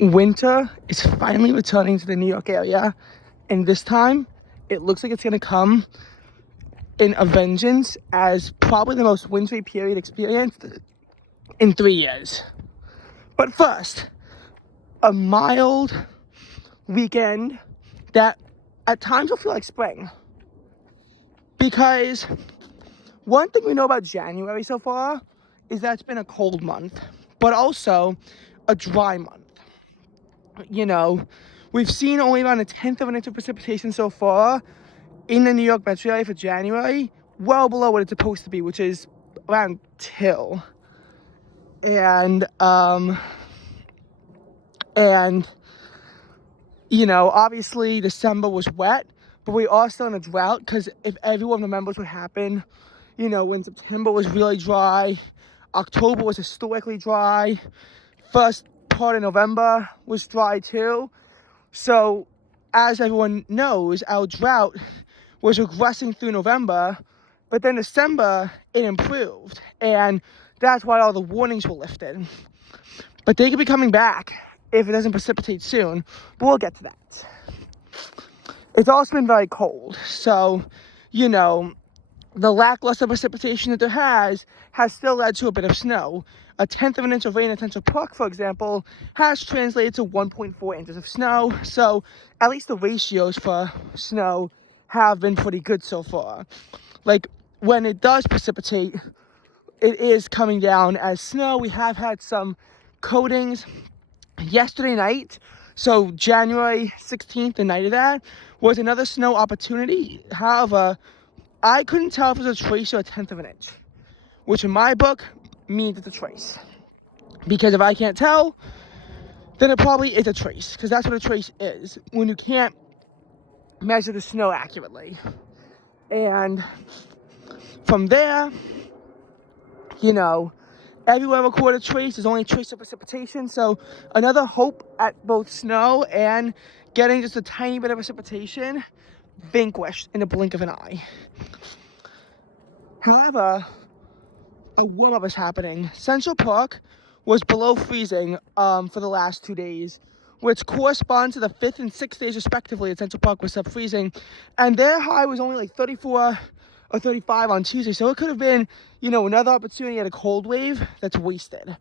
winter is finally returning to the New York area, and this time it looks like it's gonna come in a vengeance as probably the most wintry period experienced in 3 years. But first, a mild weekend that at times will feel like spring. Because one thing we know about January so far is that it's been a cold month, but also a dry month. You know, we've seen only around 1/10 of an inch of precipitation so far in the New York metro area for January, well below what it's supposed to be, which is around 2. And you know, obviously December was wet, but we are still in a drought, because if everyone remembers what happened, you know, when September was really dry, October was historically dry, first part of November was dry too. So as everyone knows, our drought was regressing through November, but then December it improved, and that's why all the warnings were lifted. But they could be coming back if it doesn't precipitate soon, but we'll get to that. It's also been very cold, so, you know, the lackluster precipitation that there has still led to a bit of snow. 1/10 of an inch of rain in Central Park, for example, has translated to 1.4 inches of snow, so at least the ratios for snow have been pretty good so far. Like, when it does precipitate, it is coming down as snow. We have had some coatings yesterday night, so January 16th, the night of that, was another snow opportunity. However, I couldn't tell if it was a trace or 1/10 of an inch, which in my book means it's a trace. Because if I can't tell, then it probably is a trace, because that's what a trace is, when you can't measure the snow accurately. And from there, you know, everywhere recorded trace is only a trace of precipitation, so another hope at both snow and getting just a tiny bit of precipitation vanquished in a blink of an eye. However, a warm-up is happening. Central Park was below freezing for the last 2 days, which corresponds to the 5th and 6th days respectively that Central Park was sub-freezing, and their high was only like 34 or 35 on Tuesday, so it could have been, you know, another opportunity at a cold wave that's wasted.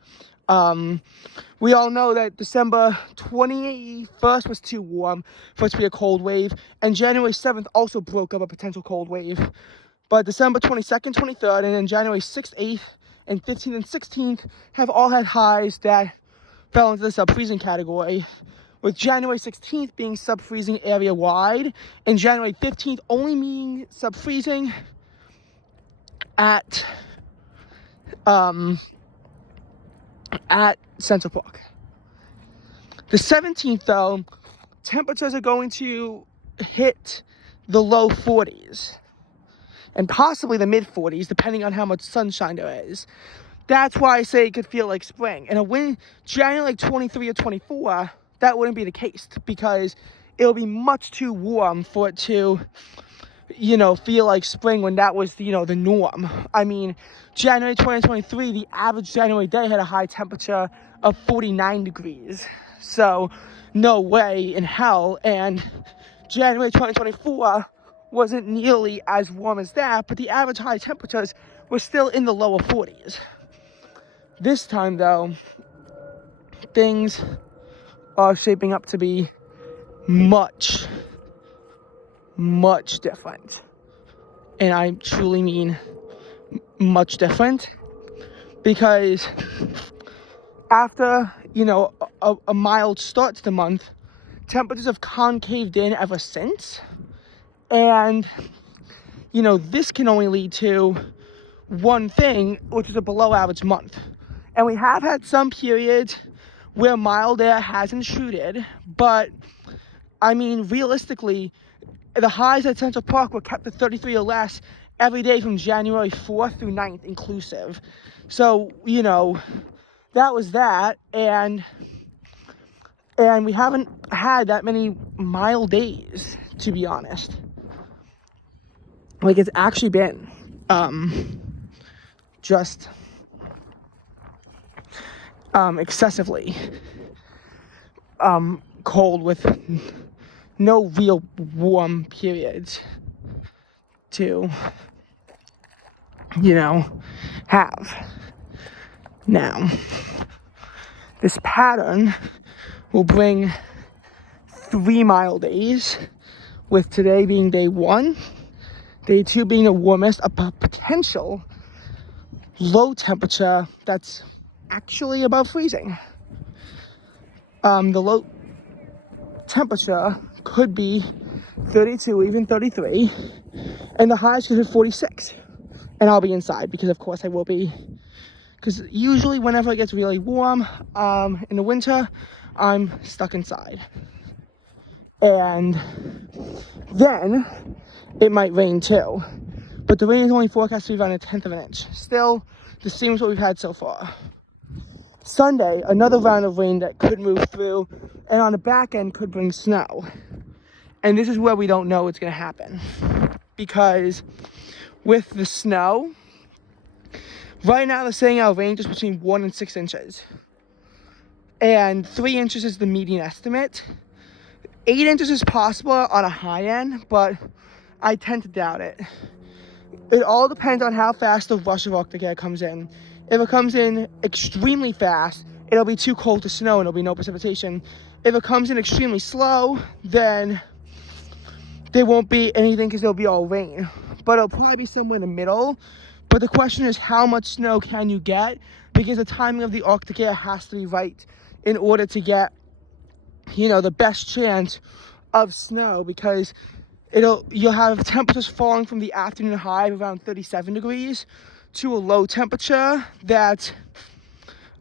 We all know that December 21st was too warm for it to be a cold wave, and January 7th also broke up a potential cold wave. But December 22nd, 23rd, and then January 6th, 8th, and 15th and 16th have all had highs that fell into the sub-freezing category, with January 16th being sub-freezing area-wide, and January 15th only being sub-freezing at Central Park. The 17th, though, temperatures are going to hit the low 40s. And possibly the mid-40s, depending on how much sunshine there is. That's why I say it could feel like spring. And when January like 23 or 24, that wouldn't be the case, because it'll be much too warm for it to, you know, feel like spring when that was, you know, the norm. I mean, January 2023, the average January day had a high temperature of 49 degrees. So, no way in hell. And January 2024 wasn't nearly as warm as that, but the average high temperatures were still in the lower 40s. This time, though, things are shaping up to be much, much different. And I truly mean much different, because after, you know, a mild start to the month, temperatures have concaved in ever since. And, you know, this can only lead to one thing, which is a below average month. And we have had some periods where mild air has intruded, but, I mean, realistically, the highs at Central Park were kept at 33 or less every day from January 4th through 9th inclusive. So, you know, that was that, and we haven't had that many mild days, to be honest. Like, it's actually been just excessively cold with no real warm periods to, have. Now, this pattern will bring 3 mild days, with today being day 1, day 2 being the warmest, a potential low temperature that's actually above freezing. The low temperature could be 32, even 33, and the highs could hit 46. And I'll be inside because, of course, I will be. Because usually, whenever it gets really warm in the winter, I'm stuck inside. And then it might rain too. But the rain is only forecast to be around 1/10 of an inch. Still, the same as what we've had so far. Sunday, another round of rain that could move through, and on the back end could bring snow. And this is where we don't know what's going to happen. Because with the snow, right now they're saying our range is between 1 and 6 inches. And 3 inches is the median estimate. 8 inches is possible on a high end, but I tend to doubt it. It all depends on how fast the rush of Arctic air comes in. If it comes in extremely fast, it'll be too cold to snow and there'll be no precipitation. If it comes in extremely slow, then there won't be anything because it'll be all rain. But it'll probably be somewhere in the middle. But the question is, how much snow can you get? Because the timing of the Arctic air has to be right in order to get, the best chance of snow, because you'll have temperatures falling from the afternoon high of around 37 degrees to a low temperature that's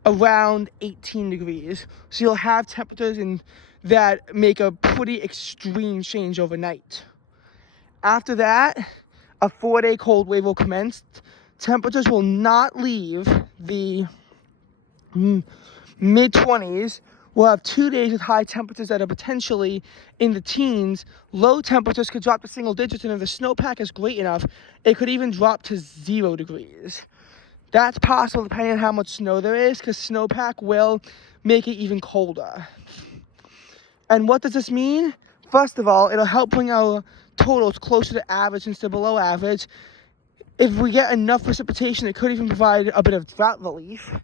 around 18 degrees. So you'll have temperatures that make a pretty extreme change overnight. After that, a 4-day cold wave will commence. Temperatures will not leave the mid-20s. We'll have 2 days with high temperatures that are potentially in the teens. Low temperatures could drop to single digits, and if the snowpack is great enough, it could even drop to 0 degrees. That's possible depending on how much snow there is, because snowpack will make it even colder. And what does this mean? First of all, it'll help bring our totals closer to average instead of below average. If we get enough precipitation, it could even provide a bit of drought relief.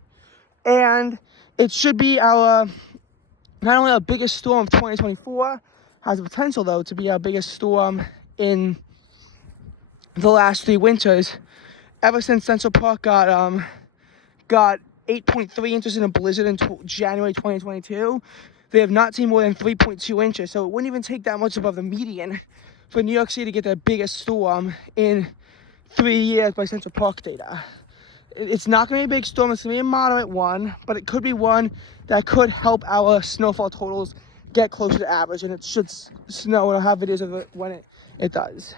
And it should be not only our biggest storm of 2024, has the potential, though, to be our biggest storm in the last 3 winters. Ever since Central Park got 8.3 inches in a blizzard in January 2022, they have not seen more than 3.2 inches. So it wouldn't even take that much above the median for New York City to get their biggest storm in 3 years by Central Park data. It's not going to be a big storm. It's going to be a moderate one, but it could be one that could help our snowfall totals get closer to average, and it should snow, and I'll have videos of it when it does.